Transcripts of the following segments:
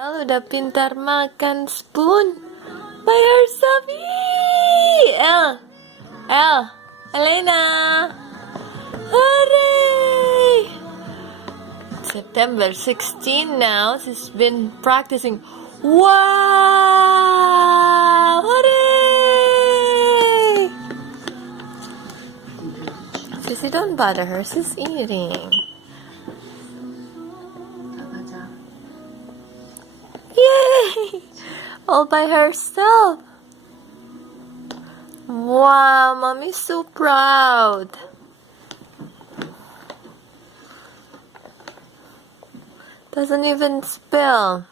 El udah pintar makan spoon by herself. Yee! Elena. Hooray! September 16 now. She's been practicing. Wow! Hooray! Sissy, don't bother her. She's eating. Yay! All by herself. Wow, mommy's so proud. Doesn't even spill.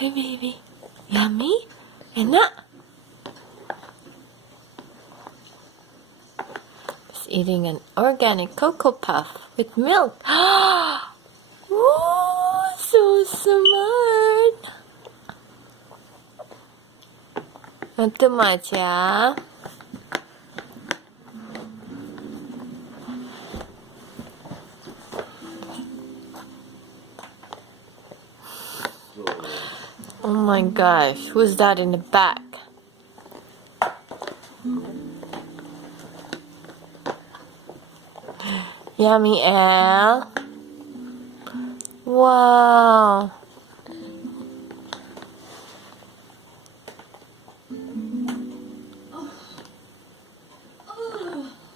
Hey, baby. Yummy? Enak? He's eating an organic Cocoa Puff with milk. Ooh, so smart. Not too much, yeah? Oh my gosh, who's that in the back? Yummy, El. Wow.